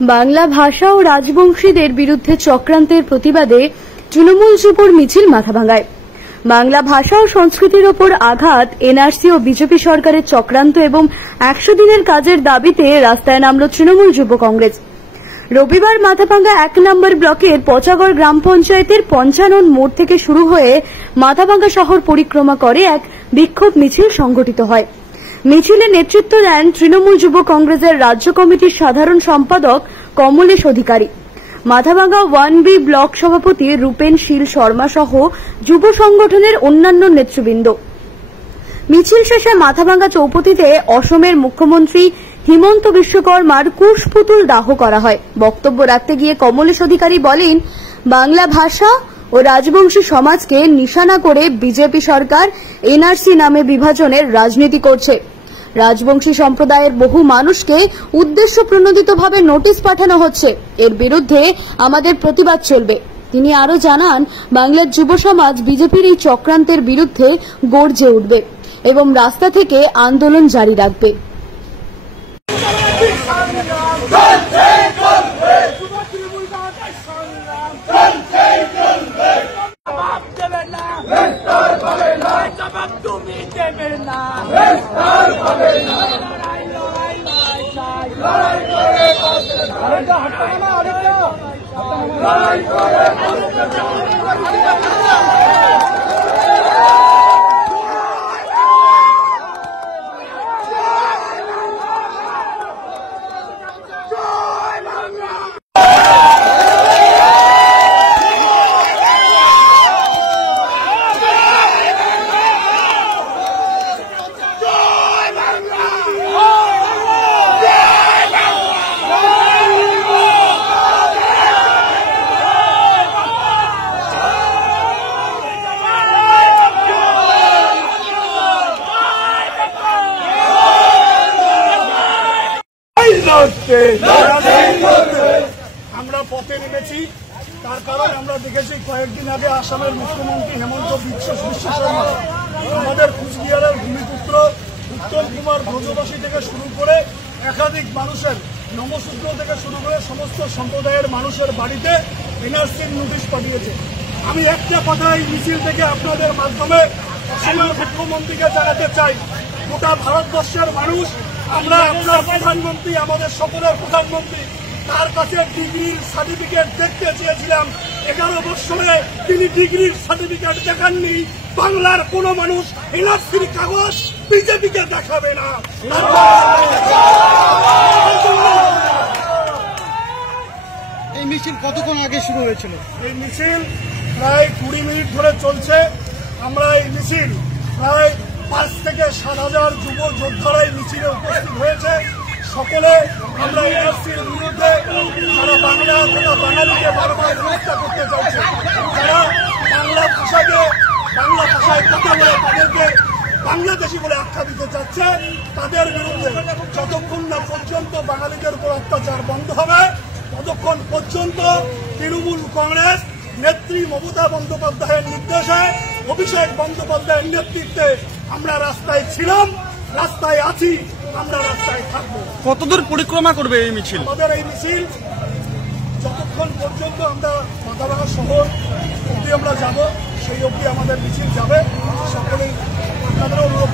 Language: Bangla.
বাংলা ভাষা ও রাজবংশীদের বিরুদ্ধে চক্রান্তের প্রতিবাদে তৃণমূল যুবর মিছিল মাথাভাঙ্গায়। বাংলা ভাষা ও সংস্কৃতির ওপর আঘাত, এনআরসি ও বিজেপি সরকারের চক্রান্ত এবং ১০০ দিনের কাজের দাবিতে রাস্তায় নামল তৃণমূল যুব কংগ্রেস। রবিবার মাথাভাঙ্গা ১ নম্বর ব্লকের পচাগড় গ্রাম পঞ্চায়েতের পঞ্চানন মোড় থেকে শুরু হয়ে মাথাভাঙ্গা শহর পরিক্রমা করে এক বিক্ষোভ মিছিল সংগঠিত হয়। মিছিলে নেতৃত্ব দেন তৃণমূল যুব কংগ্রেসের রাজ্য কমিটির সাধারণ সম্পাদক কমলেশ অধিকারী, মাথাভাঙ্গা 1B ব্লক সভাপতি রূপেন শীল শর্মা সহ যুব সংগঠনের অন্যান্য নেতৃবৃন্দ। মিছিল শেষে মাথাভাঙ্গা চৌপতিতে অসমের মুখ্যমন্ত্রী হিমন্ত বিশ্ব শর্মার কুশপুতুল দাহ করা হয়। বক্তব্য রাখতে গিয়ে কমলেশ অধিকারী বলেন, বাংলা ভাষা ও রাজবংশী সমাজকে নিশানা করে বিজেপি সরকার এনআরসি নামে বিভাজনের রাজনীতি করছে। রাজবংশী সম্প্রদায়ের বহু মানুষকে উদ্দেশ্য প্রণোদিতভাবে নোটিশ পাঠানো হচ্ছে। এর বিরুদ্ধে আমাদের প্রতিবাদ চলবে। তিনি আরো জানান, বাংলার যুব সমাজ বিজেপির এই চক্রান্তের বিরুদ্ধে গর্জে উঠবে এবং রাস্তা থেকে আন্দোলন জারি রাখবে। আমরা পথে নেমেছি, তার কারণ আমরা দেখেছি কয়েকদিন আগে আসামের মুখ্যমন্ত্রী হিমন্ত বিশ্ব শর্মা আমাদের কুচবিহারের ভূমিপুত্র উত্তম কুমার ব্রজবাসী থেকে শুরু করে একাধিক মানুষের নমশূদ্র থেকে শুরু করে সমস্ত সম্প্রদায়ের মানুষের বাড়িতে এনআরসির নোটিশ পাঠিয়েছে। আমি একটা কথা এই মিছিল থেকে আপনাদের মাধ্যমে আসামের মুখ্যমন্ত্রীকে জানাতে চাই, গোটা ভারতবর্ষের মানুষ, আমরা আপনার প্রধানমন্ত্রী, আমাদের সকলের প্রধানমন্ত্রী, তার কাছে ডিগ্রির সার্টিফিকেট দেখতে চেয়েছিলাম। 11 বছরে তিনি ডিগ্রির সার্টিফিকেট দেখাননি। বাংলার কোন মানুষ এনআরসির কাগজ বিজেপিকে দেখাবে না। এই মিছিল কতক্ষণ আগে শুরু হয়েছিল? এই মিছিল প্রায় 20 মিনিট ধরে চলছে। আমরা এই মিছিল প্রায় 5 থেকে 7,000 যুব যোদ্ধারা এই মিছিলে উপস্থিত হয়েছে। সকলে আমরা এনআরসির বিরুদ্ধে যারা বাংলা তথা বাঙালিকে বারবার হত্যা করতে চাইছে, যারা বাংলা ভাষায় কথা বলে তাদেরকে বাংলাদেশি বলে আখ্যা দিতে চাচ্ছে, তাদের বিরুদ্ধে যতক্ষণ না পর্যন্ত বাঙালিদের উপর অত্যাচার বন্ধ হবে ততক্ষণ পর্যন্ত তৃণমূল কংগ্রেস নেত্রী মমতা বন্দ্যোপাধ্যায়ের নির্দেশে, অভিষেক বন্দ্যোপাধ্যায়ের নেতৃত্বে আমরা রাস্তায় ছিলাম, রাস্তায় আছি, আমরা রাস্তায় থাকবো। কতদূর পরিক্রমা করবে এই মিছিল? আমাদের এই মিছিল যতক্ষণ পর্যন্ত আমরা মাথাভাঙ্গা শহর অব্দি আমরা যাব, সেই অব্দি আমাদের মিছিল যাবে। সকলেই আপনাদেরও অনুরোধ